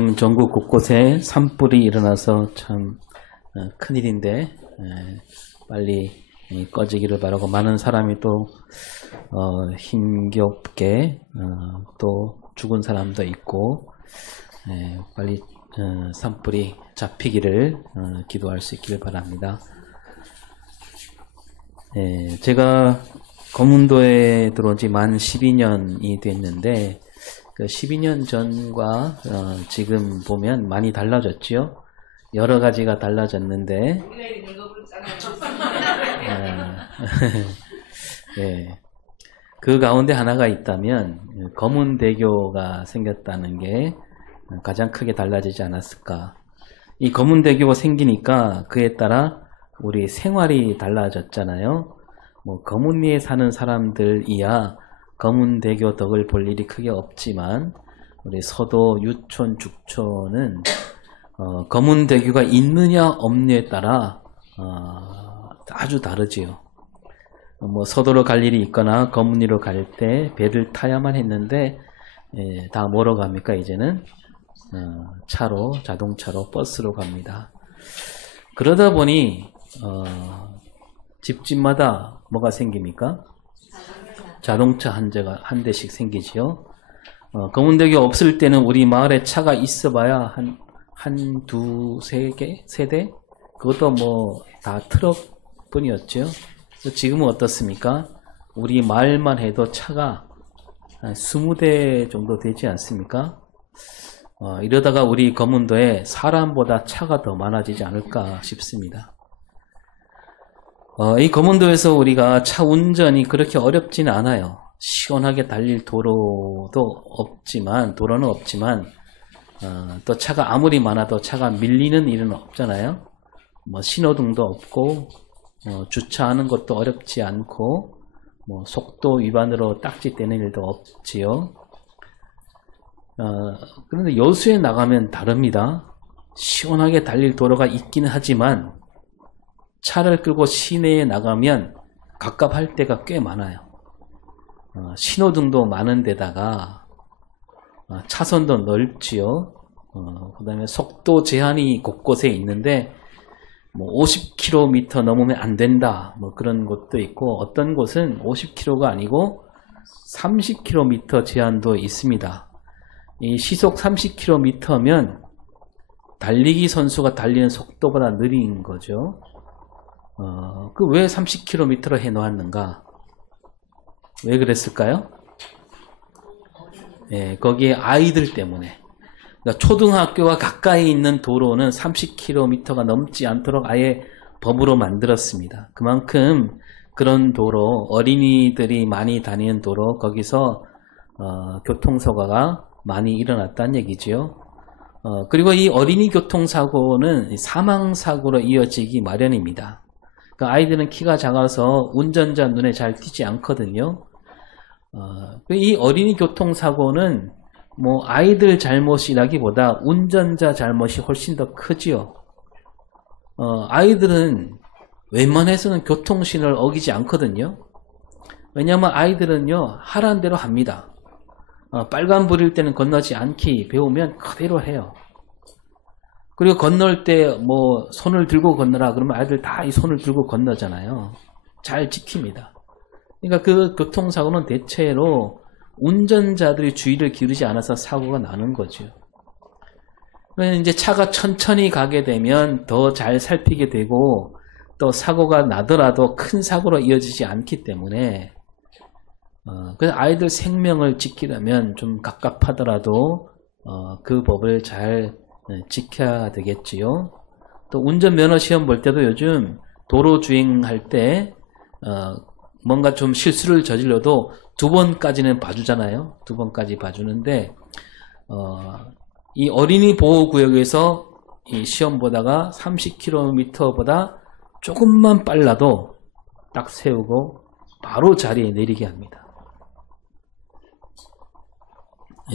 지금 전국 곳곳에 산불이 일어나서 참 큰일인데 빨리 꺼지기를 바라고, 많은 사람이 또 힘겹게 또 죽은 사람도 있고 빨리 산불이 잡히기를 기도할 수 있기를 바랍니다. 제가 거문도에 들어온 지 만 12년이 됐는데 그 12년 전과 지금 보면 많이 달라졌지요. 여러 가지가 달라졌는데 그 가운데 하나가 있다면 거문대교가 생겼다는 게 가장 크게 달라지지 않았을까. 이 거문대교가 생기니까 그에 따라 우리 생활이 달라졌잖아요. 뭐 거문리에 사는 사람들이야 거문대교 덕을 볼 일이 크게 없지만 우리 서도, 유촌, 죽촌은 거문대교가 있느냐 없느냐에 따라 아주 다르지요. 뭐 서도로 갈 일이 있거나 거문리로 갈 때 배를 타야만 했는데 다 뭐로 갑니까? 이제는 차로, 자동차로, 버스로 갑니다. 그러다 보니 집집마다 뭐가 생깁니까? 자동차 한 대씩 생기지요. 거문대교 없을 때는 우리 마을에 차가 있어봐야 한 두세 개, 세 대? 그것도 뭐 다 트럭뿐이었죠. 지금은 어떻습니까? 우리 마을만 해도 차가 한 20대 정도 되지 않습니까? 이러다가 우리 거문도에 사람보다 차가 더 많아지지 않을까 싶습니다. 이 거문도에서 우리가 차 운전이 그렇게 어렵지는 않아요. 시원하게 달릴 도로는 없지만 또 차가 아무리 많아도 차가 밀리는 일은 없잖아요. 뭐 신호등도 없고 주차하는 것도 어렵지 않고 뭐 속도 위반으로 딱지 떼는 일도 없지요. 그런데 여수에 나가면 다릅니다. 시원하게 달릴 도로가 있기는 하지만 차를 끌고 시내에 나가면 갑갑할 때가 꽤 많아요. 신호등도 많은 데다가 차선도 넓지요. 그 다음에 속도 제한이 곳곳에 있는데 뭐 50km 넘으면 안 된다 뭐 그런 곳도 있고, 어떤 곳은 50km가 아니고 30km 제한도 있습니다. 이 시속 30km면 달리기 선수가 달리는 속도보다 느린 거죠. 그 왜 30km로 해놓았는가? 왜 그랬을까요? 거기에 아이들 때문에. 그러니까 초등학교가 가까이 있는 도로는 30km가 넘지 않도록 아예 법으로 만들었습니다. 그만큼 그런 도로, 어린이들이 많이 다니는 도로, 거기서 교통사고가 많이 일어났다는 얘기지요. 그리고 이 어린이 교통사고는 사망사고로 이어지기 마련입니다. 그 아이들은 키가 작아서 운전자 눈에 잘 띄지 않거든요. 이 어린이 교통사고는 뭐 아이들 잘못이라기보다 운전자 잘못이 훨씬 더 크지요. 아이들은 웬만해서는 교통신호를 어기지 않거든요. 왜냐하면 아이들은요 하라는 대로 합니다. 빨간불일 때는 건너지 않기 배우면 그대로 해요. 그리고 건널 때 뭐 손을 들고 건너라 그러면 아이들 다 이 손을 들고 건너잖아요. 잘 지킵니다. 그러니까 그 교통사고는 대체로 운전자들이 주의를 기울이지 않아서 사고가 나는 거죠. 이제 차가 천천히 가게 되면 더 잘 살피게 되고, 또 사고가 나더라도 큰 사고로 이어지지 않기 때문에 그래서 아이들 생명을 지키려면 좀 갑갑하더라도 그 법을 잘 지켜야 되겠지요. 또 운전면허 시험 볼 때도 요즘 도로 주행할 때 뭔가 좀 실수를 저질러도 2번까지는 봐주잖아요. 2번까지 봐주는데 이 어린이 보호구역에서 이 시험 보다가 30km보다 조금만 빨라도 딱 세우고 바로 자리에 내리게 합니다.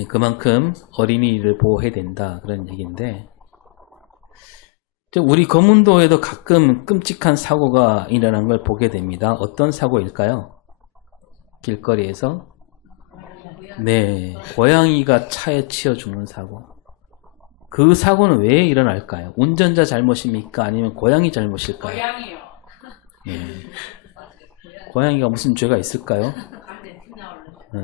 그만큼 어린이를 보호해야 된다 그런 얘기인데, 우리 거문도에도 가끔 끔찍한 사고가 일어난 걸 보게 됩니다. 어떤 사고일까요? 길거리에서 고양이가 차에 치여 죽는 사고. 그 사고는 왜 일어날까요? 운전자 잘못입니까? 아니면 고양이 잘못일까요? 고양이요. 예. 고양이가 무슨 죄가 있을까요? 예.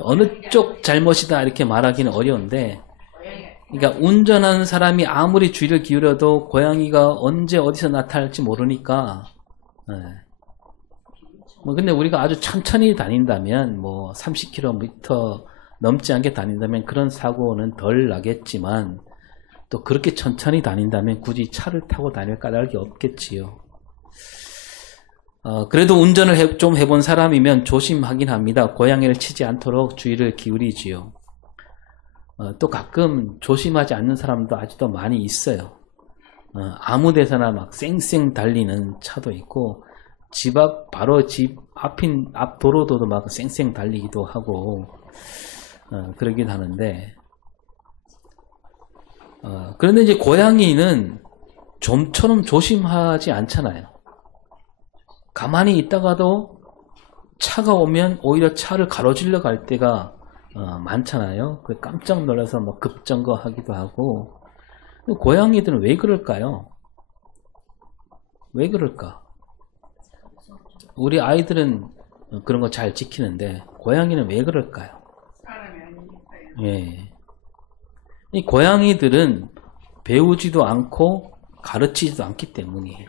어느 쪽 잘못이다 이렇게 말하기는 어려운데, 그러니까 운전하는 사람이 아무리 주의를 기울여도 고양이가 언제 어디서 나타날지 모르니까. 예. 뭐 근데 우리가 아주 천천히 다닌다면, 뭐 30km 넘지 않게 다닌다면 그런 사고는 덜 나겠지만, 또 그렇게 천천히 다닌다면 굳이 차를 타고 다닐 까닭이 없겠지요. 그래도 운전을 좀 해본 사람이면 조심하긴 합니다. 고양이를 치지 않도록 주의를 기울이지요. 또 가끔 조심하지 않는 사람도 아직도 많이 있어요. 아무 데서나 막 쌩쌩 달리는 차도 있고, 바로 집 앞 도로도 막 쌩쌩 달리기도 하고, 그러긴 하는데, 그런데 이제 고양이는 좀처럼 조심하지 않잖아요. 가만히 있다가도 차가 오면 오히려 차를 가로질러 갈 때가 많잖아요. 깜짝 놀라서 뭐 급정거하기도 하고. 고양이들은 왜 그럴까요? 왜 그럴까? 우리 아이들은 그런 거 잘 지키는데 고양이는 왜 그럴까요? 사람이 아니니까요. 예. 이 고양이들은 배우지도 않고 가르치지도 않기 때문이에요.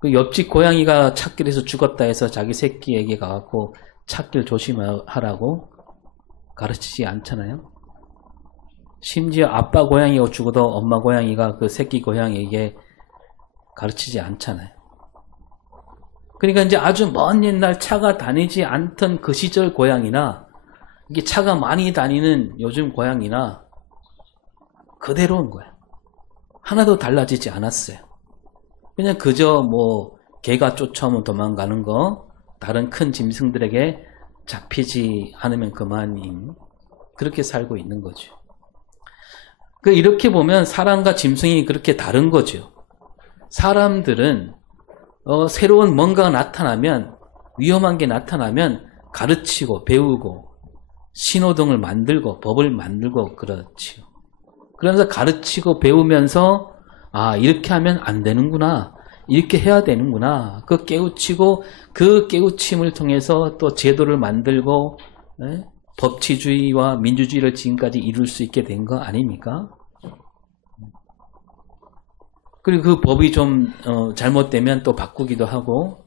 그 옆집 고양이가 찻길에서 죽었다 해서 자기 새끼에게 가갖고 찻길 조심하라고 가르치지 않잖아요. 심지어 아빠 고양이가 죽어도 엄마 고양이가 그 새끼 고양이에게 가르치지 않잖아요. 그러니까 이제 아주 먼 옛날 차가 다니지 않던 그 시절 고양이나 이게 차가 많이 다니는 요즘 고양이나 그대로인 거예요. 하나도 달라지지 않았어요. 그냥 그저 뭐 개가 쫓아오면 도망가는 거, 다른 큰 짐승들에게 잡히지 않으면 그만인, 그렇게 살고 있는 거죠. 이렇게 보면 사람과 짐승이 그렇게 다른 거죠. 사람들은 새로운 뭔가가 나타나면, 위험한 게 나타나면 가르치고 배우고 신호등을 만들고 법을 만들고 그렇지요. 그러면서 가르치고 배우면서 이렇게 하면 안 되는구나, 이렇게 해야 되는구나, 그 깨우치고 그 깨우침을 통해서 또 제도를 만들고 법치주의와 민주주의를 지금까지 이룰 수 있게 된 거 아닙니까? 그리고 그 법이 좀 잘못되면 또 바꾸기도 하고,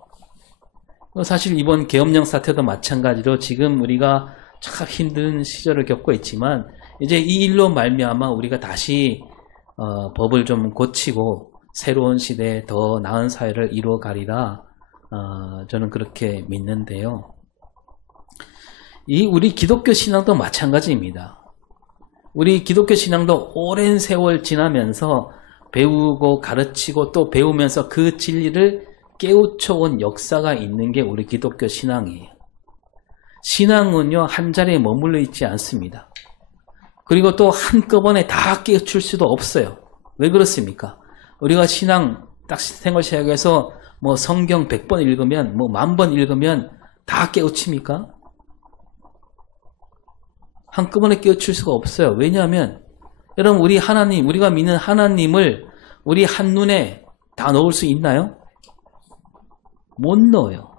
사실 이번 계엄령 사태도 마찬가지로 지금 우리가 참 힘든 시절을 겪고 있지만 이제 이 일로 말미암아 우리가 다시 법을 좀 고치고 새로운 시대에 더 나은 사회를 이루어가리라, 저는 그렇게 믿는데요. 우리 기독교 신앙도 마찬가지입니다. 우리 기독교 신앙도 오랜 세월 지나면서 배우고 가르치고 또 배우면서 그 진리를 깨우쳐온 역사가 있는 게 우리 기독교 신앙이에요. 신앙은요, 한 자리에 머물러 있지 않습니다. 그리고 또 한꺼번에 다 깨우칠 수도 없어요. 왜 그렇습니까? 우리가 신앙 딱 생활 시작해서 뭐 성경 100번 읽으면, 뭐 10,000번 읽으면 다 깨우칩니까? 한꺼번에 깨우칠 수가 없어요. 왜냐하면 여러분, 우리가 믿는 하나님을 우리 한눈에 다 넣을 수 있나요? 못 넣어요.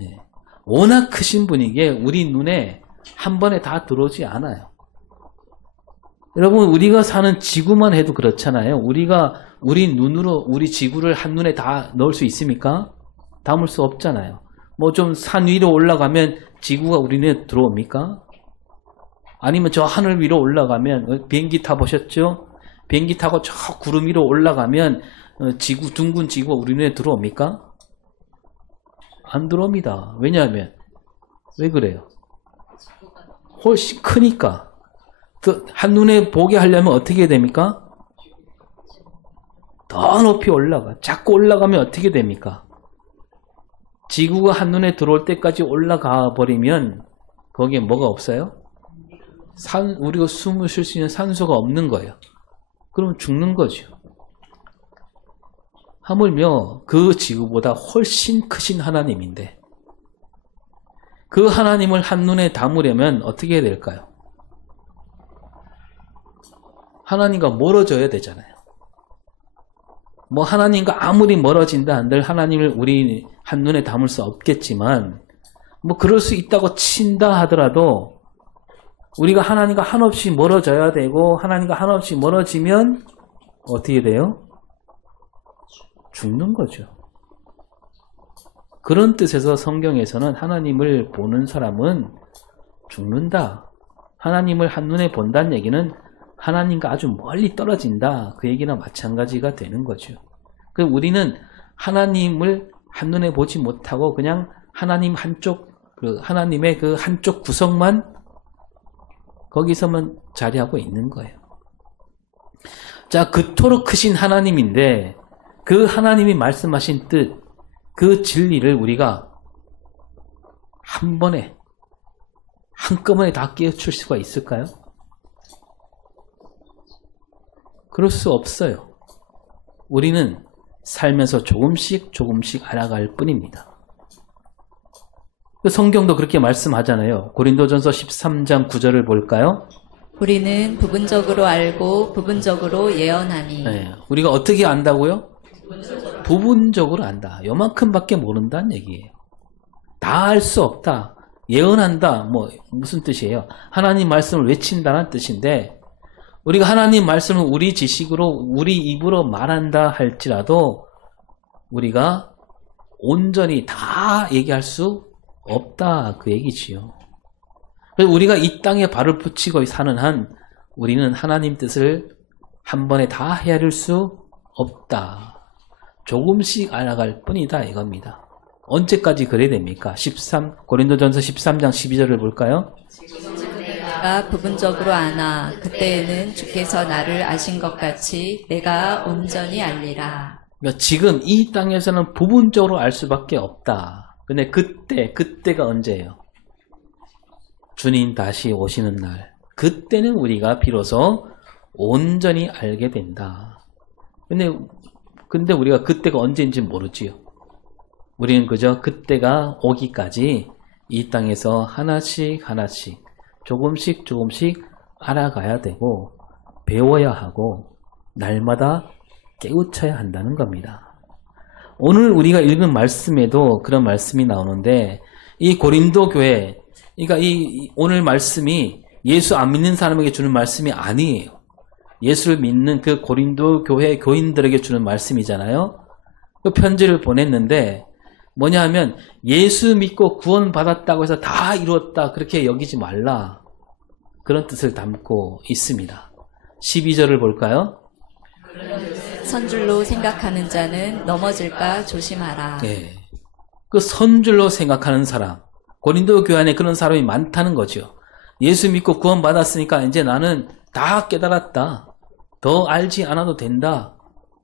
네. 워낙 크신 분이기에 우리 눈에 한 번에 다 들어오지 않아요. 여러분, 우리가 사는 지구만 해도 그렇잖아요. 우리 눈으로 우리 지구를 한눈에 다 넣을 수 있습니까? 담을 수 없잖아요. 뭐 좀 산 위로 올라가면 지구가 우리 눈에 들어옵니까? 아니면 저 하늘 위로 올라가면, 비행기 타보셨죠? 비행기 타고 저 구름 위로 올라가면 둥근 지구가 우리 눈에 들어옵니까? 안 들어옵니다. 왜냐하면 왜 그래요? 훨씬 크니까. 한눈에 보게 하려면 어떻게 됩니까? 더 높이 올라가. 자꾸 올라가면 어떻게 됩니까? 지구가 한눈에 들어올 때까지 올라가 버리면 거기에 뭐가 없어요? 우리가 숨을 쉴 수 있는 산소가 없는 거예요. 그러면 죽는 거죠. 하물며 그 지구보다 훨씬 크신 하나님인데, 그 하나님을 한눈에 담으려면 어떻게 해야 될까요? 하나님과 멀어져야 되잖아요. 뭐 하나님과 아무리 멀어진다 한들 하나님을 우리 한눈에 담을 수 없겠지만 뭐 그럴 수 있다고 친다 하더라도 우리가 하나님과 한없이 멀어져야 되고 하나님과 한없이 멀어지면 어떻게 돼요? 죽는 거죠. 그런 뜻에서 성경에서는 하나님을 보는 사람은 죽는다. 하나님을 한눈에 본다는 얘기는 하나님과 아주 멀리 떨어진다. 그 얘기나 마찬가지가 되는 거죠. 우리는 하나님을 한눈에 보지 못하고 그냥 하나님 한쪽, 하나님의 그 한쪽 구석만 거기서만 자리하고 있는 거예요. 자, 그토록 크신 하나님인데 그 하나님이 말씀하신 뜻, 그 진리를 우리가 한 번에 한꺼번에 다 깨우칠 수가 있을까요? 그럴 수 없어요. 우리는 살면서 조금씩 알아갈 뿐입니다. 성경도 그렇게 말씀하잖아요. 고린도전서 13장 9절을 볼까요? 우리는 부분적으로 알고 부분적으로 예언하니. 네, 우리가 어떻게 안다고요? 부분적으로 안다. 요만큼밖에 모른다는 얘기예요. 다 알 수 없다. 예언한다. 뭐 무슨 뜻이에요? 하나님 말씀을 외친다는 뜻인데 우리가 하나님 말씀을 우리 지식으로 우리 입으로 말한다 할지라도 우리가 온전히 다 얘기할 수 없다. 그 얘기지요. 그래서 우리가 이 땅에 발을 붙이고 사는 한 우리는 하나님 뜻을 한 번에 다 헤아릴 수 없다. 조금씩 알아갈 뿐이다 이겁니다. 언제까지 그래야 됩니까? 고린도전서 13장 12절을 볼까요? 내가 부분적으로 아나 그때에는 주께서 나를 아신 것 같이 내가 온전히 알리라. 그러니까 지금 이 땅에서는 부분적으로 알 수밖에 없다. 근데 그때가 언제예요? 주님 다시 오시는 날. 그때는 우리가 비로소 온전히 알게 된다. 근데 우리가 그때가 언제인지 모르지요. 우리는 그저 그때가 오기까지 이 땅에서 하나씩 조금씩 알아가야 되고 배워야 하고 날마다 깨우쳐야 한다는 겁니다. 오늘 우리가 읽은 말씀에도 그런 말씀이 나오는데 이 고린도 교회, 그러니까 이 오늘 말씀이 예수 안 믿는 사람에게 주는 말씀이 아니에요. 예수를 믿는 그 고린도 교회 교인들에게 주는 말씀이잖아요. 그 편지를 보냈는데 뭐냐 하면 예수 믿고 구원받았다고 해서 다 이루었다 그렇게 여기지 말라. 그런 뜻을 담고 있습니다. 12절을 볼까요? 선줄로 생각하는 자는 넘어질까 조심하라. 네. 그 선줄로 생각하는 사람, 고린도 교회 안에 그런 사람이 많다는 거죠. 예수 믿고 구원받았으니까 이제 나는 다 깨달았다. 더 알지 않아도 된다.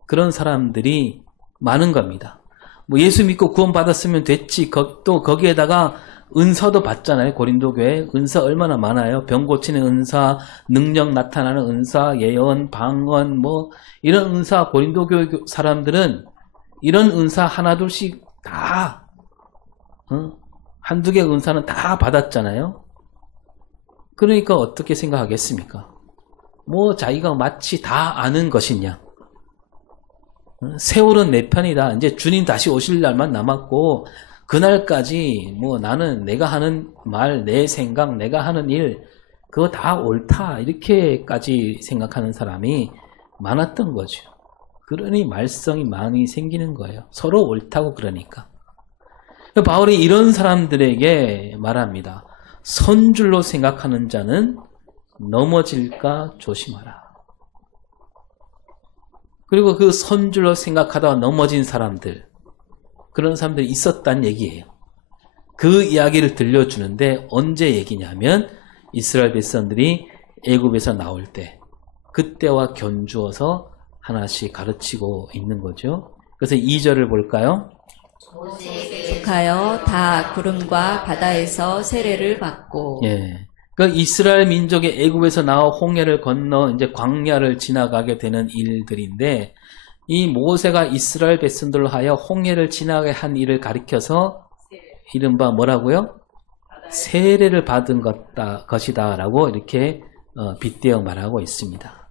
그런 사람들이 많은 겁니다. 뭐 예수 믿고 구원받았으면 됐지. 또 거기에다가 은사도 받잖아요. 고린도 교회 은사 얼마나 많아요. 병 고치는 은사, 능력 나타나는 은사, 예언, 방언 뭐 이런 은사 고린도 교회 사람들은 이런 은사 하나둘씩 다 한두 개 은사는 다 받았잖아요. 그러니까 어떻게 생각하겠습니까? 뭐 자기가 마치 다 아는 것이냐. 세월은 내 편이다. 이제 주님 다시 오실 날만 남았고 그날까지 뭐 나는 내가 하는 말, 내 생각, 내가 하는 일 그거 다 옳다. 이렇게까지 생각하는 사람이 많았던 거죠. 그러니 말썽이 많이 생기는 거예요. 서로 옳다고 그러니까. 바울이 이런 사람들에게 말합니다. 선줄로 생각하는 자는 넘어질까 조심하라. 그리고 그 선줄로 생각하다가 넘어진 사람들, 그런 사람들이 있었다는 얘기예요. 그 이야기를 들려주는데 언제 얘기냐면 이스라엘 백성들이 애굽에서 나올 때 그때와 견주어서 하나씩 가르치고 있는 거죠. 그래서 2절을 볼까요? 가여 다 구름과 바다에서 세례를 받고. 예. 그 이스라엘 민족의 애굽에서 나와 홍해를 건너 이제 광야를 지나가게 되는 일들인데 이 모세가 이스라엘 백성들로 하여 홍해를 지나게 한 일을 가리켜서 이른바 뭐라고요? 세례를 받은 것이다 라고 이렇게 빗대어 말하고 있습니다.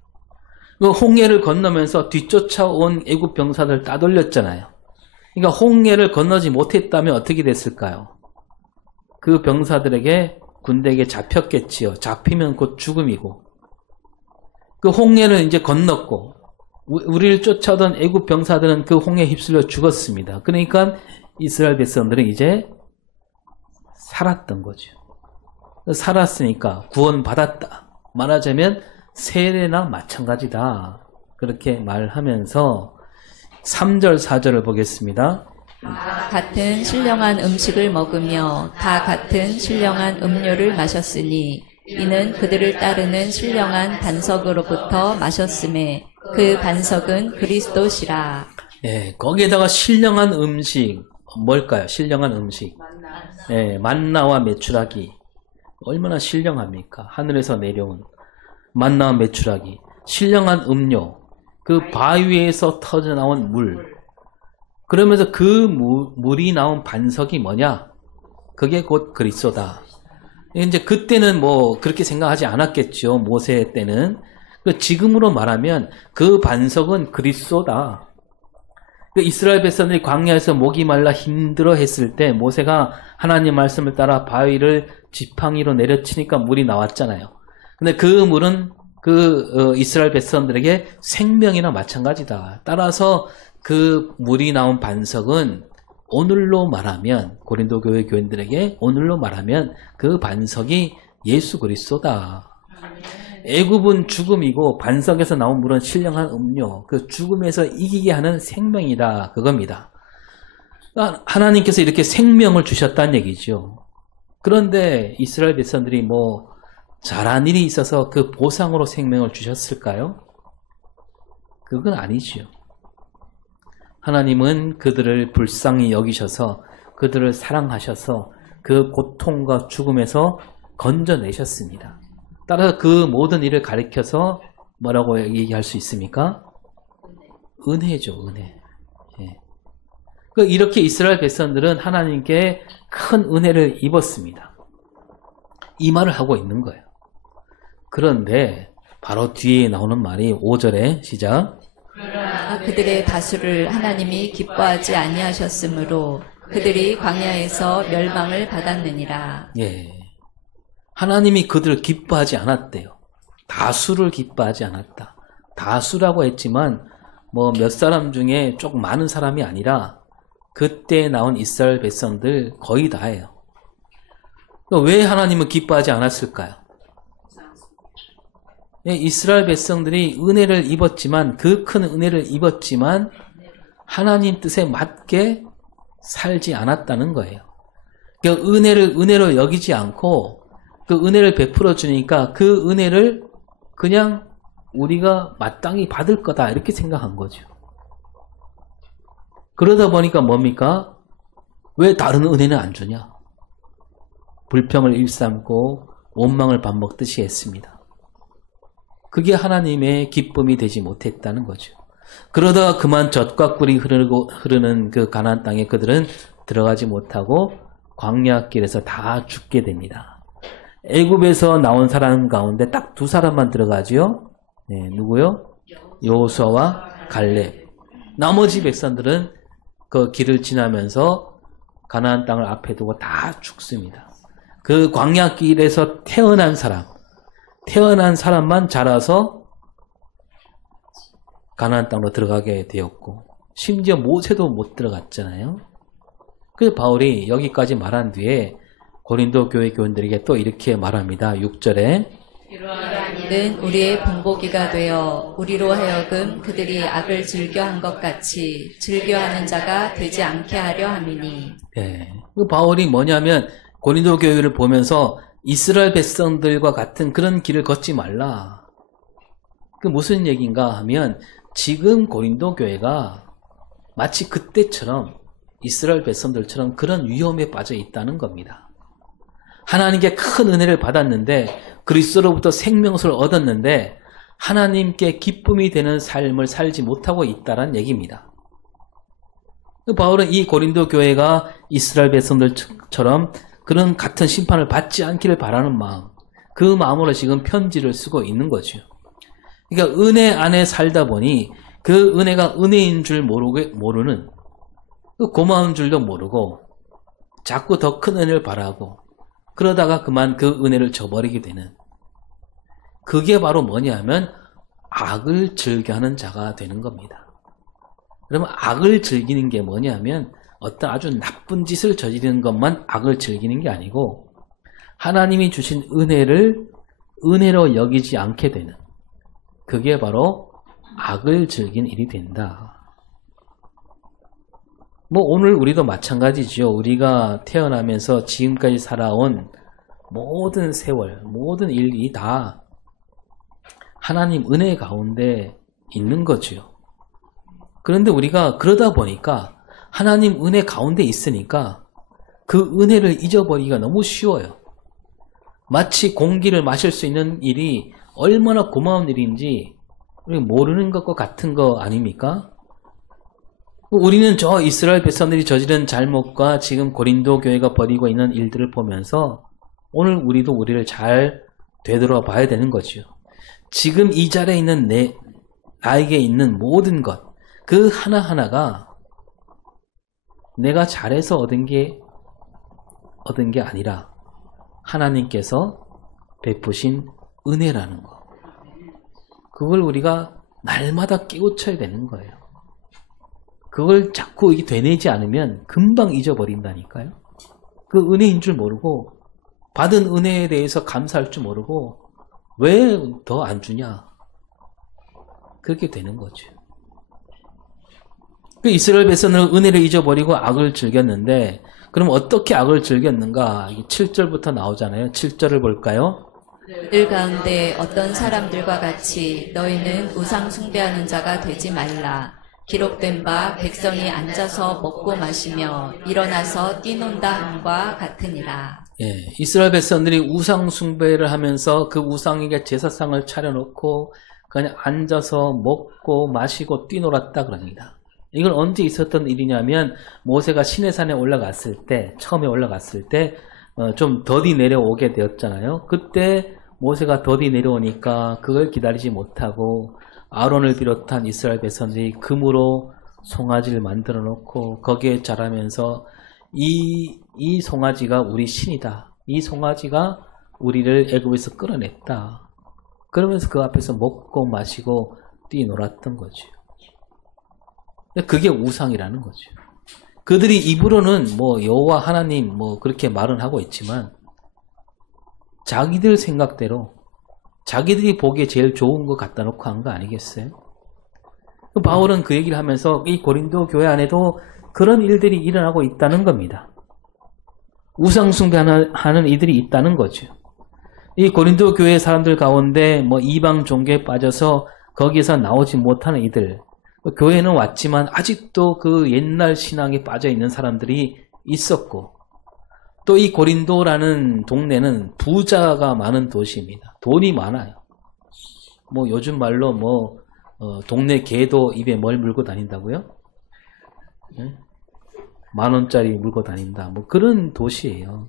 그 홍해를 건너면서 뒤쫓아온 애굽 병사들 따돌렸잖아요. 그러니까 홍해를 건너지 못했다면 어떻게 됐을까요? 그 병사들에게 군대에게 잡혔겠지요. 잡히면 곧 죽음이고. 그 홍해를 이제 건넜고 우리를 쫓아오던 애굽 병사들은 그 홍해에 휩쓸려 죽었습니다. 그러니까 이스라엘 백성들은 이제 살았던 거죠. 살았으니까 구원받았다. 말하자면 세례나 마찬가지다. 그렇게 말하면서 3절 4절을 보겠습니다. 같은 신령한 음식을 먹으며 다 같은 신령한 음료를 마셨으니 이는 그들을 따르는 신령한 반석으로부터 마셨음에 그 반석은 그리스도시라. 네, 거기에다가 신령한 음식 뭘까요? 신령한 음식. 네, 만나와 메추라기. 얼마나 신령합니까? 하늘에서 내려온 만나와 메추라기. 신령한 음료. 그 바위에서 터져나온 물. 그러면서 그 물이 나온 반석이 뭐냐? 그게 곧 그리스도다. 이제 그때는 뭐 그렇게 생각하지 않았겠죠. 모세 때는. 지금으로 말하면 그 반석은 그리스도다. 이스라엘 백성들이 광야에서 목이 말라 힘들어 했을 때 모세가 하나님 말씀을 따라 바위를 지팡이로 내려치니까 물이 나왔잖아요. 근데 그 물은 이스라엘 백성들에게 생명이나 마찬가지다. 따라서 그 물이 나온 반석은 오늘로 말하면 고린도 교회 교인들에게 오늘로 말하면 그 반석이 예수 그리스도다. 애굽은 죽음이고 반석에서 나온 물은 신령한 음료, 그 죽음에서 이기게 하는 생명이다. 그겁니다. 하나님께서 이렇게 생명을 주셨다는 얘기죠. 그런데 이스라엘 백성들이 뭐 잘한 일이 있어서 그 보상으로 생명을 주셨을까요? 그건 아니죠. 하나님은 그들을 불쌍히 여기셔서 그들을 사랑하셔서 그 고통과 죽음에서 건져내셨습니다. 따라서 그 모든 일을 가리켜서 뭐라고 얘기할 수 있습니까? 은혜죠, 은혜. 예. 이렇게 이스라엘 백성들은 하나님께 큰 은혜를 입었습니다. 이 말을 하고 있는 거예요. 그런데 바로 뒤에 나오는 말이 5절에 시작. 그러나 그들의 다수를 하나님이 기뻐하지 아니하셨으므로 그들이 광야에서 멸망을 받았느니라. 예. 하나님이 그들을 기뻐하지 않았대요. 다수를 기뻐하지 않았다. 다수라고 했지만 뭐 몇 사람 중에 조금 많은 사람이 아니라 그때 나온 이스라엘 백성들 거의 다예요. 왜 하나님은 기뻐하지 않았을까요? 예, 이스라엘 백성들이 은혜를 입었지만 그 큰 은혜를 입었지만 하나님 뜻에 맞게 살지 않았다는 거예요. 그러니까 은혜를 은혜로 여기지 않고 그 은혜를 베풀어 주니까 그 은혜를 그냥 우리가 마땅히 받을 거다 이렇게 생각한 거죠. 그러다 보니까 뭡니까? 왜 다른 은혜는 안 주냐? 불평을 일삼고 원망을 밥 먹듯이 했습니다. 그게 하나님의 기쁨이 되지 못했다는 거죠. 그러다가 그만 젖과 꿀이 흐르는 그 가나안 땅에 그들은 들어가지 못하고 광야길에서 다 죽게 됩니다. 애굽에서 나온 사람 가운데 딱 2사람만 들어가지요. 네, 누구요? 여호수아와 갈렙. 나머지 백성들은 그 길을 지나면서 가나안 땅을 앞에 두고 다 죽습니다. 그 광야길에서 태어난 사람만 자라서 가나안 땅으로 들어가게 되었고 심지어 모세도 못 들어갔잖아요. 그래서 바울이 여기까지 말한 뒤에 고린도 교회 교인들에게 또 이렇게 말합니다. 6절에 이러한 일은 우리의 본보기가 되어 우리로 하여금 그들이 악을 즐겨한 것 같이 즐겨하는 자가 되지 않게 하려 함이니. 네. 그 바울이 뭐냐면 고린도 교회를 보면서 이스라엘 백성들과 같은 그런 길을 걷지 말라. 그 무슨 얘기인가 하면 지금 고린도 교회가 마치 그때처럼 이스라엘 백성들처럼 그런 위험에 빠져 있다는 겁니다. 하나님께 큰 은혜를 받았는데 그리스도로부터 생명수를 얻었는데 하나님께 기쁨이 되는 삶을 살지 못하고 있다는 얘기입니다. 바울은 이 고린도 교회가 이스라엘 백성들처럼 그런 같은 심판을 받지 않기를 바라는 마음, 그 마음으로 지금 편지를 쓰고 있는 거죠. 그러니까 은혜 안에 살다 보니 그 은혜가 은혜인 줄 모르는 그 고마운 줄도 모르고 자꾸 더 큰 은혜를 바라고 그러다가 그만 그 은혜를 저버리게 되는 그게 바로 뭐냐면 악을 즐겨하는 자가 되는 겁니다. 그러면 악을 즐기는 게 뭐냐면 어떤 아주 나쁜 짓을 저지르는 것만 악을 즐기는 게 아니고 하나님이 주신 은혜를 은혜로 여기지 않게 되는 그게 바로 악을 즐기는 일이 된다. 뭐 오늘 우리도 마찬가지죠. 우리가 태어나면서 지금까지 살아온 모든 세월, 모든 일이 다 하나님 은혜 가운데 있는 거죠. 그런데 우리가 그러다 보니까 하나님 은혜 가운데 있으니까 그 은혜를 잊어버리기가 너무 쉬워요. 마치 공기를 마실 수 있는 일이 얼마나 고마운 일인지 우리 모르는 것과 같은 거 아닙니까? 우리는 저 이스라엘 백성들이 저지른 잘못과 지금 고린도 교회가 벌이고 있는 일들을 보면서 오늘 우리도 우리를 잘 되돌아봐야 되는 거죠. 지금 이 자리에 있는 나에게 있는 모든 것, 그 하나하나가 내가 잘해서 얻은 게 아니라 하나님께서 베푸신 은혜라는 거. 그걸 우리가 날마다 깨우쳐야 되는 거예요. 그걸 자꾸 되뇌지 않으면 금방 잊어버린다니까요. 그 은혜인 줄 모르고 받은 은혜에 대해서 감사할 줄 모르고 왜 더 안 주냐. 그렇게 되는 거죠. 그 이스라엘 백성은 은혜를 잊어버리고 악을 즐겼는데 그럼 어떻게 악을 즐겼는가? 7절부터 나오잖아요. 7절을 볼까요? 그들 가운데 어떤 사람들과 같이 너희는 우상 숭배하는 자가 되지 말라. 기록된 바 백성이 앉아서 먹고 마시며 일어나서 뛰논다 함과 같으니라. 예, 이스라엘 백성들이 우상 숭배를 하면서 그 우상에게 제사상을 차려놓고 그냥 앉아서 먹고 마시고 뛰놀았다 그럽니다. 이건 언제 있었던 일이냐면 모세가 시내산에 올라갔을 때 처음에 올라갔을 때 좀 더디 내려오게 되었잖아요. 그때 모세가 더디 내려오니까 그걸 기다리지 못하고 아론을 비롯한 이스라엘 백성들이 금으로 송아지를 만들어 놓고 거기에 자라면서 이 송아지가 우리 신이다. 이 송아지가 우리를 애굽에서 끌어냈다. 그러면서 그 앞에서 먹고 마시고 뛰놀았던 거죠. 그게 우상이라는 거죠. 그들이 입으로는 뭐 여호와 하나님 뭐 그렇게 말은 하고 있지만 자기들 생각대로 자기들이 보기에 제일 좋은 거 갖다 놓고 한 거 아니겠어요? 바울은 그 얘기를 하면서 이 고린도 교회 안에도 그런 일들이 일어나고 있다는 겁니다. 우상 숭배하는 이들이 있다는 거죠. 이 고린도 교회 사람들 가운데 뭐 이방 종교에 빠져서 거기에서 나오지 못하는 이들, 교회는 왔지만 아직도 그 옛날 신앙에 빠져 있는 사람들이 있었고, 또 이 고린도라는 동네는 부자가 많은 도시입니다. 돈이 많아요. 뭐 요즘 말로 동네 개도 입에 뭘 물고 다닌다고요? 네? 10,000원짜리 물고 다닌다. 뭐 그런 도시예요.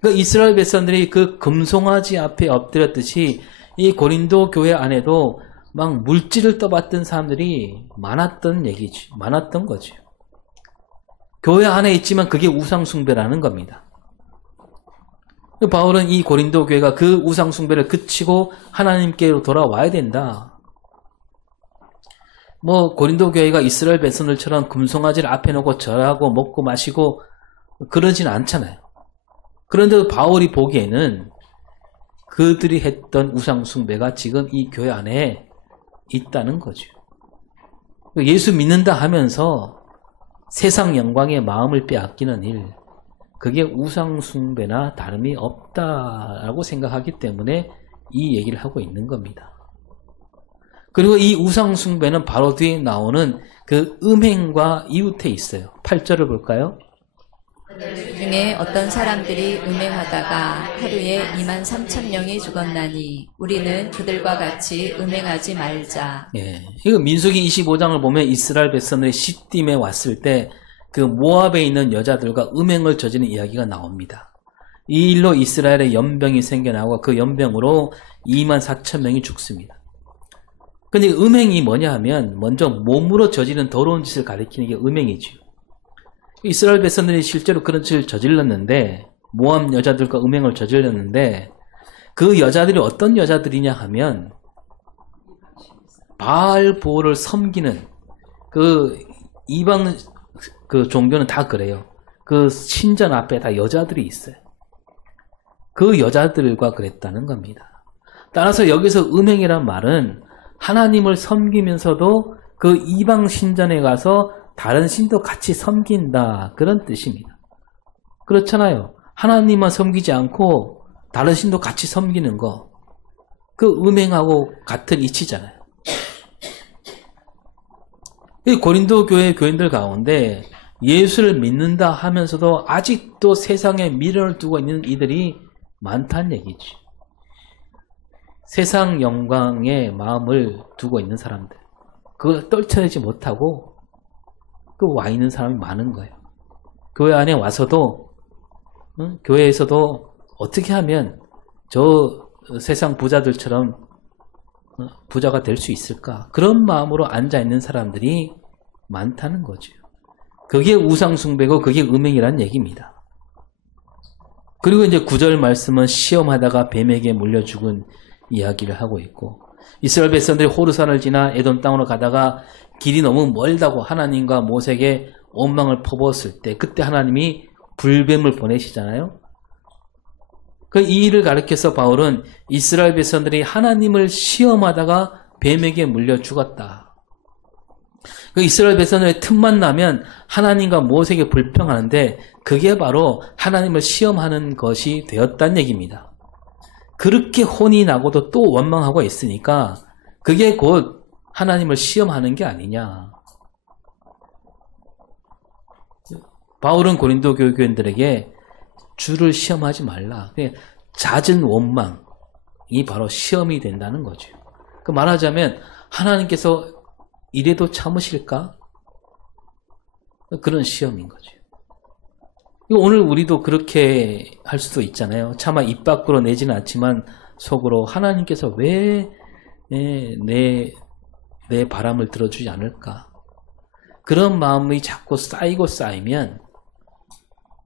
그 이스라엘 백성들이 그 금송아지 앞에 엎드렸듯이 이 고린도 교회 안에도 막 물질을 떠받던 사람들이 많았던 얘기죠. 많았던 거죠. 교회 안에 있지만 그게 우상숭배라는 겁니다. 바울은 이 고린도 교회가 그 우상숭배를 그치고 하나님께로 돌아와야 된다. 뭐 고린도 교회가 이스라엘 백성들처럼 금송아지를 앞에 놓고 절하고 먹고 마시고 그러진 않잖아요. 그런데도 바울이 보기에는 그들이 했던 우상숭배가 지금 이 교회 안에 있다는 거죠. 예수 믿는다 하면서 세상 영광의 마음을 빼앗기는 일, 그게 우상숭배나 다름이 없다라고 생각하기 때문에 이 얘기를 하고 있는 겁니다. 그리고 이 우상숭배는 바로 뒤에 나오는 그 음행과 이웃에 있어요. 8절을 볼까요? 그 중에 어떤 사람들이 음행하다가 하루에 23,000명이 죽었나니 우리는 그들과 같이 음행하지 말자. 예, 이거 민수기 25장을 보면 이스라엘 백성들이 시딤에 왔을 때 그 모압에 있는 여자들과 음행을 저지른 이야기가 나옵니다. 이 일로 이스라엘에 연병이 생겨나고 그 연병으로 24,000명이 죽습니다. 근데 음행이 뭐냐 하면 먼저 몸으로 저지른 더러운 짓을 가리키는 게 음행이죠. 이스라엘 백성들이 실제로 그런 짓을 저질렀는데 모함 여자들과 음행을 저질렀는데 그 여자들이 어떤 여자들이냐 하면 바알 보호를 섬기는 그 이방 그 종교는 다 그래요. 그 신전 앞에 다 여자들이 있어요. 그 여자들과 그랬다는 겁니다. 따라서 여기서 음행이란 말은 하나님을 섬기면서도 그 이방 신전에 가서 다른 신도 같이 섬긴다 그런 뜻입니다. 그렇잖아요. 하나님만 섬기지 않고 다른 신도 같이 섬기는 거, 그 음행하고 같은 이치잖아요. 이 고린도 교회 교인들 가운데 예수를 믿는다 하면서도 아직도 세상에 미련을 두고 있는 이들이 많다는 얘기죠. 세상 영광에 마음을 두고 있는 사람들, 그걸 떨쳐내지 못하고 와 있는 사람이 많은 거예요. 교회 안에 와서도 교회에서도 어떻게 하면 저 세상 부자들처럼 부자가 될 수 있을까? 그런 마음으로 앉아있는 사람들이 많다는 거죠. 그게 우상숭배고 그게 음행이라는 얘기입니다. 그리고 이제 9절 말씀은 시험하다가 뱀에게 물려 죽은 이야기를 하고 있고, 이스라엘 백성들이 호르산을 지나 에돔 땅으로 가다가 길이 너무 멀다고 하나님과 모세에게 원망을 퍼부었을 때 그때 하나님이 불뱀을 보내시잖아요. 이 일을 가리켜서 바울은 이스라엘 백성들이 하나님을 시험하다가 뱀에게 물려 죽었다. 이스라엘 백성들의 틈만 나면 하나님과 모세에게 불평하는데 그게 바로 하나님을 시험하는 것이 되었다는 얘기입니다. 그렇게 혼이 나고도 또 원망하고 있으니까 그게 곧 하나님을 시험하는 게 아니냐. 바울은 고린도 교인들에게 주를 시험하지 말라. 잦은 원망이 바로 시험이 된다는 거죠. 말하자면 하나님께서 이래도 참으실까? 그런 시험인 거죠. 오늘 우리도 그렇게 할 수도 있잖아요. 차마 입 밖으로 내지는 않지만 속으로 하나님께서 왜 내 바람을 들어주지 않을까? 그런 마음이 자꾸 쌓이고 쌓이면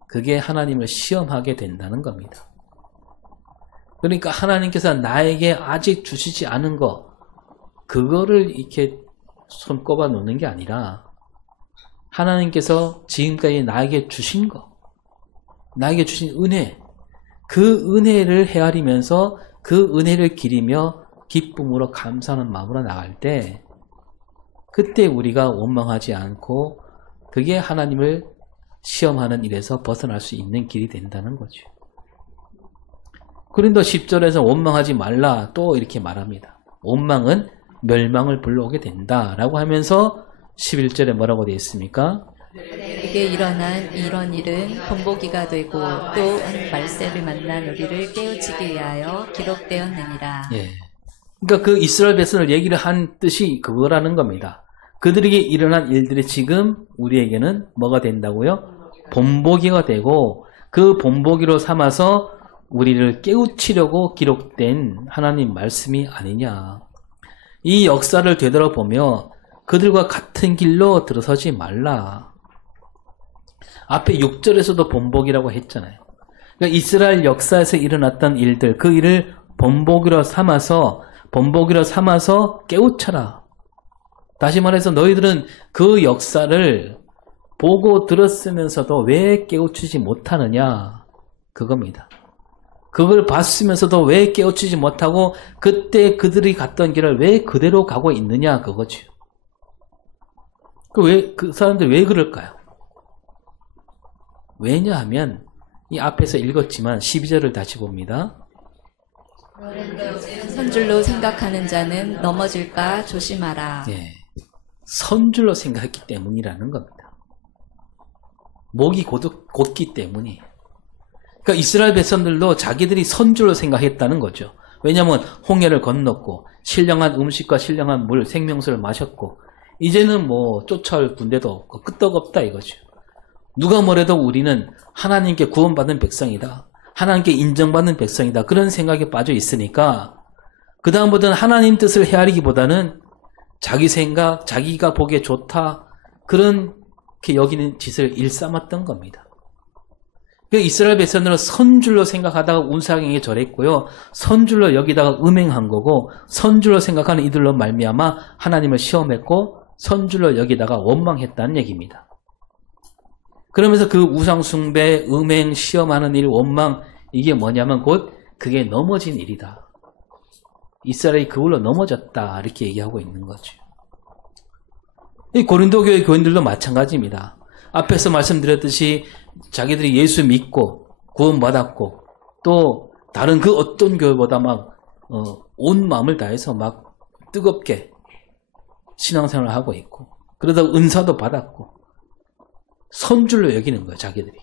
그게 하나님을 시험하게 된다는 겁니다. 그러니까 하나님께서 나에게 아직 주시지 않은 거, 그거를 이렇게 손꼽아 놓는 게 아니라 하나님께서 지금까지 나에게 주신 거, 나에게 주신 은혜, 그 은혜를 헤아리면서 그 은혜를 기리며 기쁨으로 감사하는 마음으로 나갈 때 그때 우리가 원망하지 않고 그게 하나님을 시험하는 일에서 벗어날 수 있는 길이 된다는 거죠. 고린도 10절에서 원망하지 말라 또 이렇게 말합니다. 원망은 멸망을 불러오게 된다라고 하면서 11절에 뭐라고 되어 있습니까? 내게 일어난 이런 일은 본보기가 되고 또 말세를 만난 우리를 깨우치기 위하여 기록되었느니라. 예. 그러니까 그 이스라엘 백성을 얘기를 한 뜻이 그거라는 겁니다. 그들에게 일어난 일들이 지금 우리에게는 뭐가 된다고요? 본보기가 되고 그 본보기로 삼아서 우리를 깨우치려고 기록된 하나님 말씀이 아니냐. 이 역사를 되돌아보며 그들과 같은 길로 들어서지 말라. 앞에 6절에서도 본보기라고 했잖아요. 그러니까 이스라엘 역사에서 일어났던 일들, 그 일을 본보기로 삼아서 깨우쳐라. 다시 말해서 너희들은 그 역사를 보고 들었으면서도 왜 깨우치지 못하느냐, 그겁니다. 그걸 봤으면서도 왜 깨우치지 못하고 그때 그들이 갔던 길을 왜 그대로 가고 있느냐, 그거죠. 그 사람들이 왜 그럴까요? 왜냐하면 이 앞에서 읽었지만 12절을 다시 봅니다. 선줄로 생각하는 자는 넘어질까 조심하라. 예, 선줄로 생각했기 때문이라는 겁니다. 목이 곧기 때문이에요. 그러니까 이스라엘 백성들도 자기들이 선줄로 생각했다는 거죠. 왜냐하면 홍해를 건넜고 신령한 음식과 신령한 물, 생명수를 마셨고 이제는 뭐 쫓아올 군대도 없고 끄떡없다 이거죠. 누가 뭐래도 우리는 하나님께 구원받은 백성이다. 하나님께 인정받는 백성이다. 그런 생각에 빠져 있으니까 그 다음부터는 하나님 뜻을 헤아리기보다는 자기 생각, 자기가 보기에 좋다, 그렇게 여기는 짓을 일삼았던 겁니다. 이스라엘 백성들은 선줄로 생각하다가 운사경에 절했고요. 선줄로 여기다가 음행한 거고, 선줄로 생각하는 이들로 말미암아 하나님을 시험했고, 선줄로 여기다가 원망했다는 얘기입니다. 그러면서 그 우상숭배, 음행, 시험하는 일, 원망, 이게 뭐냐면 곧 그게 넘어진 일이다. 이스라엘이 그걸로 넘어졌다, 이렇게 얘기하고 있는 거죠. 이 고린도 교회 교인들도 마찬가지입니다. 앞에서 말씀드렸듯이 자기들이 예수 믿고 구원받았고 또 다른 그 어떤 교회보다 막 온 마음을 다해서 막 뜨겁게 신앙생활을 하고 있고, 그러다 은사도 받았고 선줄로 여기는 거예요, 자기들이.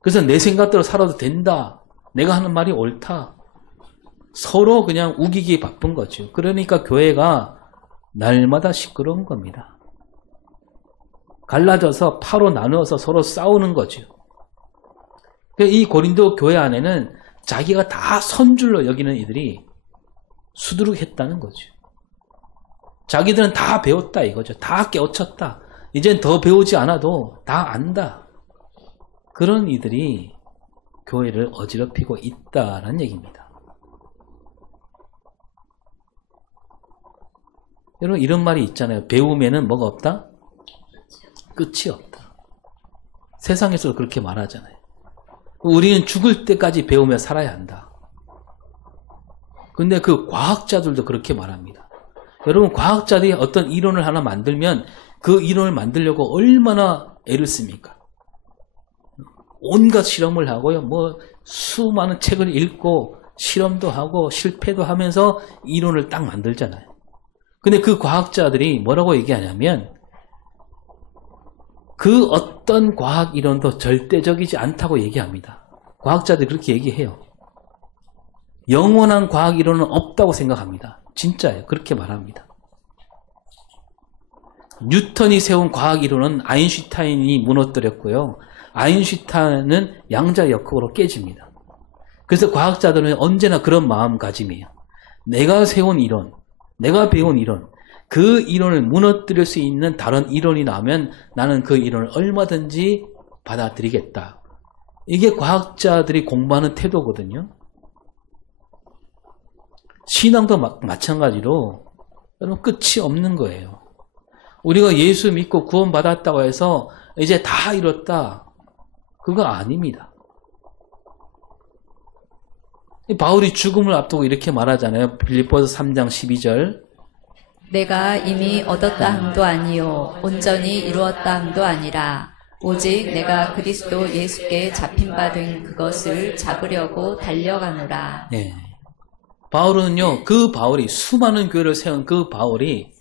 그래서 내 생각대로 살아도 된다, 내가 하는 말이 옳다, 서로 그냥 우기기에 바쁜 거죠. 그러니까 교회가 날마다 시끄러운 겁니다. 갈라져서 파로 나누어서 서로 싸우는 거죠. 이 고린도 교회 안에는 자기가 다 선줄로 여기는 이들이 수두룩했다는 거죠. 자기들은 다 배웠다 이거죠. 다 깨우쳤다. 이젠 더 배우지 않아도 다 안다. 그런 이들이 교회를 어지럽히고 있다는 얘기입니다. 여러분, 이런 말이 있잖아요. 배우면은 뭐가 없다? 끝이 없다. 세상에서도 그렇게 말하잖아요. 우리는 죽을 때까지 배우며 살아야 한다. 근데 그 과학자들도 그렇게 말합니다. 여러분, 과학자들이 어떤 이론을 하나 만들면 그 이론을 만들려고 얼마나 애를 씁니까? 온갖 실험을 하고요. 뭐 수많은 책을 읽고 실험도 하고 실패도 하면서 이론을 딱 만들잖아요. 근데 그 과학자들이 뭐라고 얘기하냐면 그 어떤 과학 이론도 절대적이지 않다고 얘기합니다. 과학자들이 그렇게 얘기해요. 영원한 과학 이론은 없다고 생각합니다. 진짜예요. 그렇게 말합니다. 뉴턴이 세운 과학 이론은 아인슈타인이 무너뜨렸고요. 아인슈타인은 양자역학으로 깨집니다. 그래서 과학자들은 언제나 그런 마음가짐이에요. 내가 세운 이론, 내가 배운 이론, 그 이론을 무너뜨릴 수 있는 다른 이론이 나오면 나는 그 이론을 얼마든지 받아들이겠다. 이게 과학자들이 공부하는 태도거든요. 신앙도 마찬가지로 여러분 끝이 없는 거예요. 우리가 예수 믿고 구원받았다고 해서 이제 다 이뤘다. 그거 아닙니다. 바울이 죽음을 앞두고 이렇게 말하잖아요. 빌립보서 3장 12절. 내가 이미 얻었다 함도 아니요 온전히 이루었다 함도 아니라 오직 내가 그리스도 예수께 잡힌 바 된 그것을 잡으려고 달려가노라. 네. 바울은요, 그 바울이 수많은 교회를 세운 그 바울이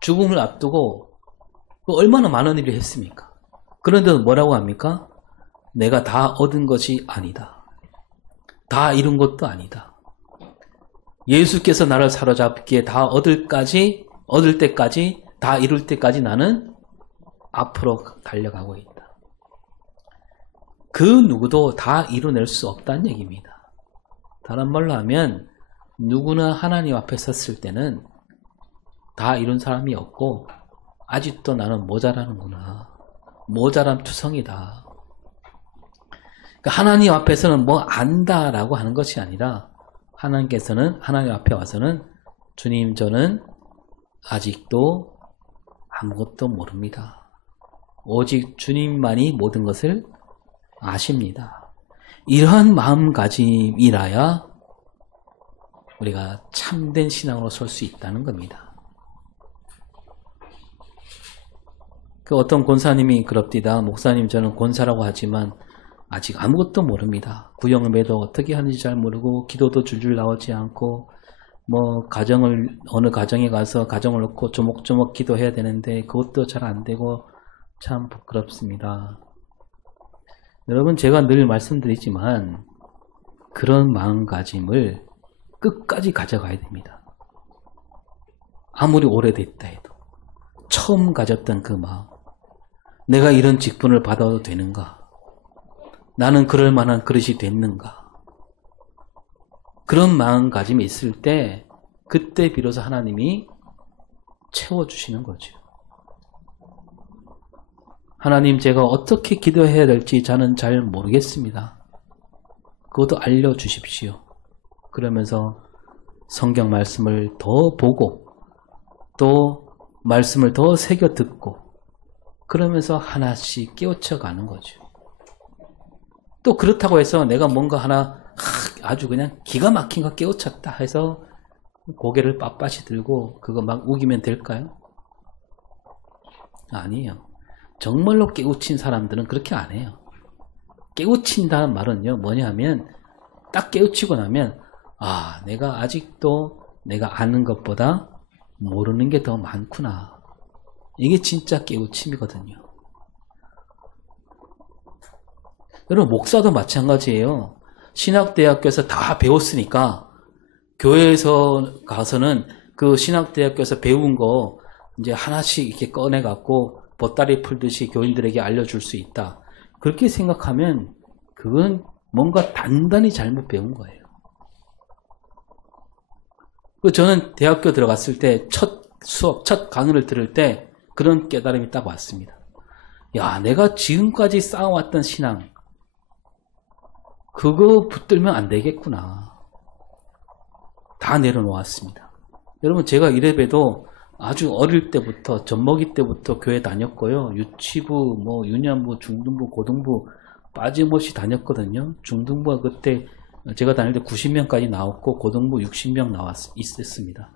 죽음을 앞두고 얼마나 많은 일을 했습니까? 그런데도 뭐라고 합니까? 내가 다 얻은 것이 아니다. 다 이룬 것도 아니다. 예수께서 나를 사로잡기에 다 얻을 때까지, 다 이룰 때까지 나는 앞으로 달려가고 있다. 그 누구도 다 이뤄낼 수 없다는 얘기입니다. 다른 말로 하면 누구나 하나님 앞에 섰을 때는 다 이룬 사람이 없고 아직도 나는 모자라는구나. 모자람 투성이다. 그러니까 하나님 앞에서는 뭐 안다라고 하는 것이 아니라 하나님께서는 하나님 앞에 와서는 주님 저는 아직도 아무것도 모릅니다. 오직 주님만이 모든 것을 아십니다. 이러한 마음가짐이라야 우리가 참된 신앙으로 설 수 있다는 겁니다. 그 어떤 권사님이 그럽디다. 목사님 저는 권사라고 하지만 아직 아무것도 모릅니다. 구영매도 어떻게 하는지 잘 모르고 기도도 줄줄 나오지 않고 뭐 어느 가정에 가서 가정을 놓고 조목조목 기도해야 되는데 그것도 잘 안 되고 참 부끄럽습니다. 여러분 제가 늘 말씀드리지만 그런 마음가짐을 끝까지 가져가야 됩니다. 아무리 오래됐다 해도 처음 가졌던 그 마음, 내가 이런 직분을 받아도 되는가? 나는 그럴 만한 그릇이 됐는가? 그런 마음가짐이 있을 때 그때 비로소 하나님이 채워주시는 거죠. 하나님, 제가 어떻게 기도해야 될지 저는 잘 모르겠습니다. 그것도 알려주십시오. 그러면서 성경 말씀을 더 보고 또 말씀을 더 새겨 듣고 그러면서 하나씩 깨우쳐 가는 거죠. 또 그렇다고 해서 내가 뭔가 하나 아주 그냥 기가 막힌 거 깨우쳤다 해서 고개를 빳빳이 들고 그거 막 우기면 될까요? 아니에요. 정말로 깨우친 사람들은 그렇게 안 해요. 깨우친다는 말은요, 뭐냐면 딱 깨우치고 나면 내가 아직도 내가 아는 것보다 모르는 게 더 많구나. 이게 진짜 깨우침이거든요. 여러분, 목사도 마찬가지예요. 신학대학교에서 다 배웠으니까 교회에서 가서는 그 신학대학교에서 배운 거 이제 하나씩 이렇게 꺼내갖고 보따리 풀듯이 교인들에게 알려줄 수 있다. 그렇게 생각하면 그건 뭔가 단단히 잘못 배운 거예요. 저는 대학교 들어갔을 때 첫 수업, 첫 강의를 들을 때 그런 깨달음이 딱 왔습니다. 야, 내가 지금까지 쌓아왔던 신앙, 그거 붙들면 안 되겠구나. 다 내려놓았습니다. 여러분, 제가 이래봬도 아주 어릴 때부터, 젖먹이 때부터 교회 다녔고요. 유치부, 유년부, 중등부, 고등부 빠짐없이 다녔거든요. 중등부가 그때 제가 다닐 때 90명까지 나왔고 고등부 60명 있었습니다.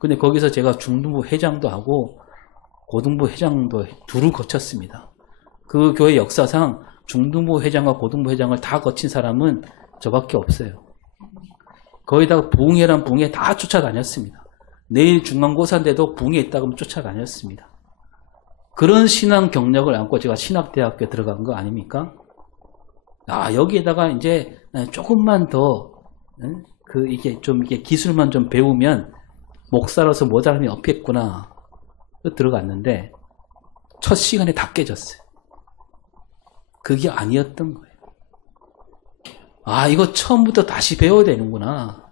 근데 거기서 제가 중등부 회장도 하고 고등부 회장도 둘을 거쳤습니다. 그 교회 역사상 중등부 회장과 고등부 회장을 다 거친 사람은 저밖에 없어요. 거기다가 부흥회란 부흥회 다 쫓아다녔습니다. 내일 중간고사인데도 부흥회 있다고 하면 쫓아다녔습니다. 그런 신앙 경력을 안고 제가 신학대학교에 들어간 거 아닙니까? 여기에다가 이제 조금만 더 이게 기술만 좀 배우면 목사로서 모자람이 없겠구나. 들어갔는데 첫 시간에 다 깨졌어요. 그게 아니었던 거예요. 이거 처음부터 다시 배워야 되는구나.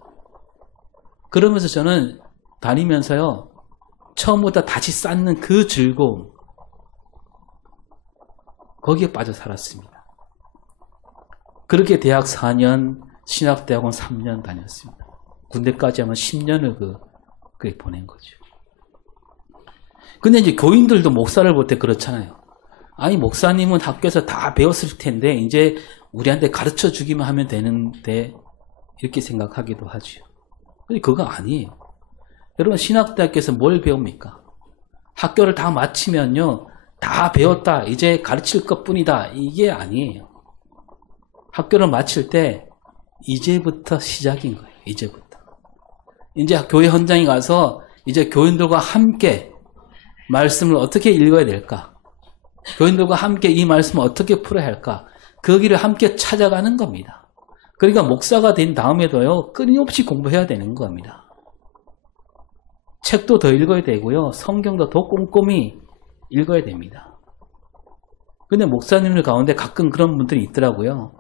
그러면서 저는 다니면서요, 처음부터 다시 쌓는 그 즐거움, 거기에 빠져 살았습니다. 그렇게 대학 4년, 신학대학원 3년 다녔습니다. 군대까지 하면 10년을 그게 보낸 거죠. 근데 이제 교인들도 목사를 볼 때 그렇잖아요. 목사님은 학교에서 다 배웠을 텐데 이제 우리한테 가르쳐 주기만 하면 되는데 이렇게 생각하기도 하죠. 근데 그거 아니에요. 여러분, 신학대학교에서 뭘 배웁니까? 학교를 다 마치면요, 다 배웠다, 이제 가르칠 것뿐이다, 이게 아니에요. 학교를 마칠 때 이제부터 시작인 거예요. 이제부터. 이제 교회 현장에 가서 이제 교인들과 함께 말씀을 어떻게 읽어야 될까? 교인들과 함께 이 말씀을 어떻게 풀어야 할까? 그 길을 함께 찾아가는 겁니다. 그러니까 목사가 된 다음에도요, 끊임없이 공부해야 되는 겁니다. 책도 더 읽어야 되고요, 성경도 더 꼼꼼히 읽어야 됩니다. 근데 목사님들 가운데 가끔 그런 분들이 있더라고요.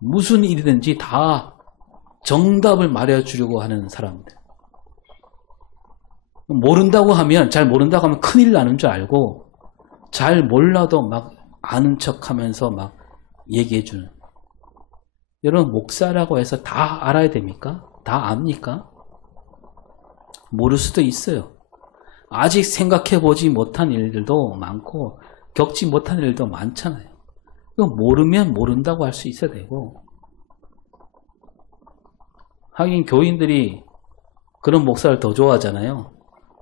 무슨 일이든지 다 정답을 말해주려고 하는 사람들. 모른다고 하면, 잘 모른다고 하면 큰일 나는 줄 알고, 잘 몰라도 막 아는 척 하면서 막 얘기해주는. 여러분, 목사라고 해서 다 알아야 됩니까? 다 압니까? 모를 수도 있어요. 아직 생각해보지 못한 일들도 많고, 겪지 못한 일도 많잖아요. 모르면 모른다고 할 수 있어야 되고, 하긴 교인들이 그런 목사를 더 좋아하잖아요.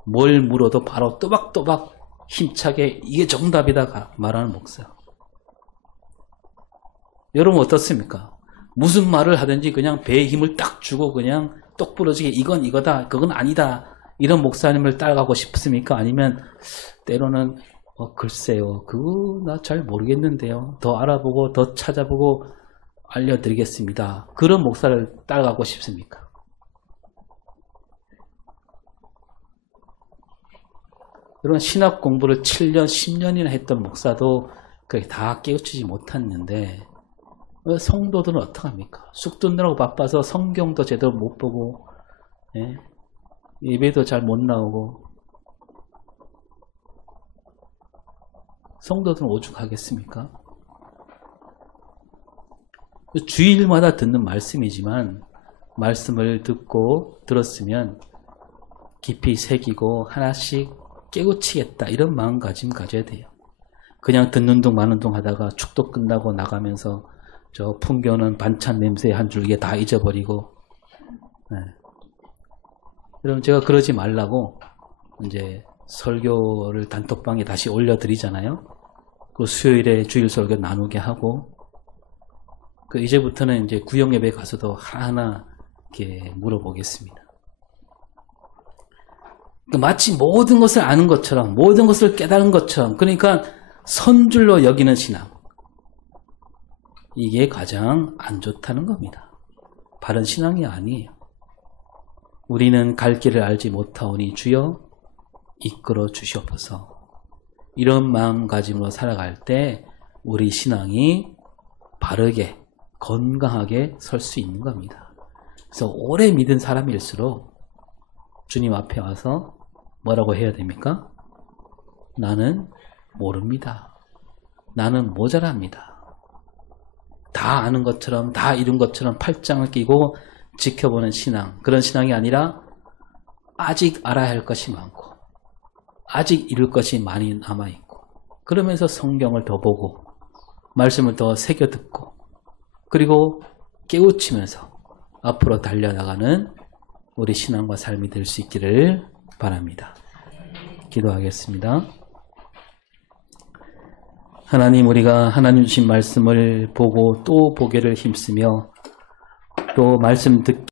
뭘 물어도 바로 또박또박 힘차게 이게 정답이다 말하는 목사. 여러분 어떻습니까? 무슨 말을 하든지 그냥 배에 힘을 딱 주고 그냥 똑부러지게 이건 이거다, 그건 아니다, 이런 목사님을 따라가고 싶습니까? 아니면 때로는 글쎄요, 그거 나 잘 모르겠는데요, 더 알아보고 더 찾아보고 알려드리겠습니다, 그런 목사를 따라가고 싶습니까? 여러분, 신학 공부를 7년, 10년이나 했던 목사도 그게 다 깨우치지 못했는데, 성도들은 어떡합니까? 쑥 듣느라고 바빠서 성경도 제대로 못 보고, 예배도 잘 못 나오고 성도들은 오죽하겠습니까? 주일마다 듣는 말씀이지만 말씀을 듣고 들었으면 깊이 새기고 하나씩 깨우치겠다 이런 마음가짐 가져야 돼요. 그냥 듣는 둥 마는 둥 하다가 축도 끝나고 나가면서 저 풍겨오는 반찬 냄새 한 줄기에 다 잊어버리고 네. 여러분 제가 그러지 말라고 이제 설교를 단톡방에 다시 올려드리잖아요. 그 수요일에 주일 설교 나누게 하고 그 이제부터는 이제 구역 예배 가서도 하나하나 이렇게 물어보겠습니다. 마치 모든 것을 아는 것처럼 모든 것을 깨달은 것처럼 그러니까 선줄로 여기는 신앙 이게 가장 안 좋다는 겁니다. 바른 신앙이 아니에요. 우리는 갈 길을 알지 못하오니 주여 이끌어 주시옵소서. 이런 마음가짐으로 살아갈 때 우리 신앙이 바르게 건강하게 설 수 있는 겁니다. 그래서 오래 믿은 사람일수록 주님 앞에 와서 뭐라고 해야 됩니까? 나는 모릅니다. 나는 모자랍니다. 다 아는 것처럼 다 이룬 것처럼 팔짱을 끼고 지켜보는 신앙, 그런 신앙이 아니라 아직 알아야 할 것이 많고 아직 이룰 것이 많이 남아있고 그러면서 성경을 더 보고 말씀을 더 새겨 듣고 그리고 깨우치면서 앞으로 달려나가는 우리 신앙과 삶이 될 수 있기를 바랍니다. 기도하겠습니다. 하나님, 우리가 하나님 주신 말씀을 보고 또 보기를 힘쓰며 또 말씀 듣기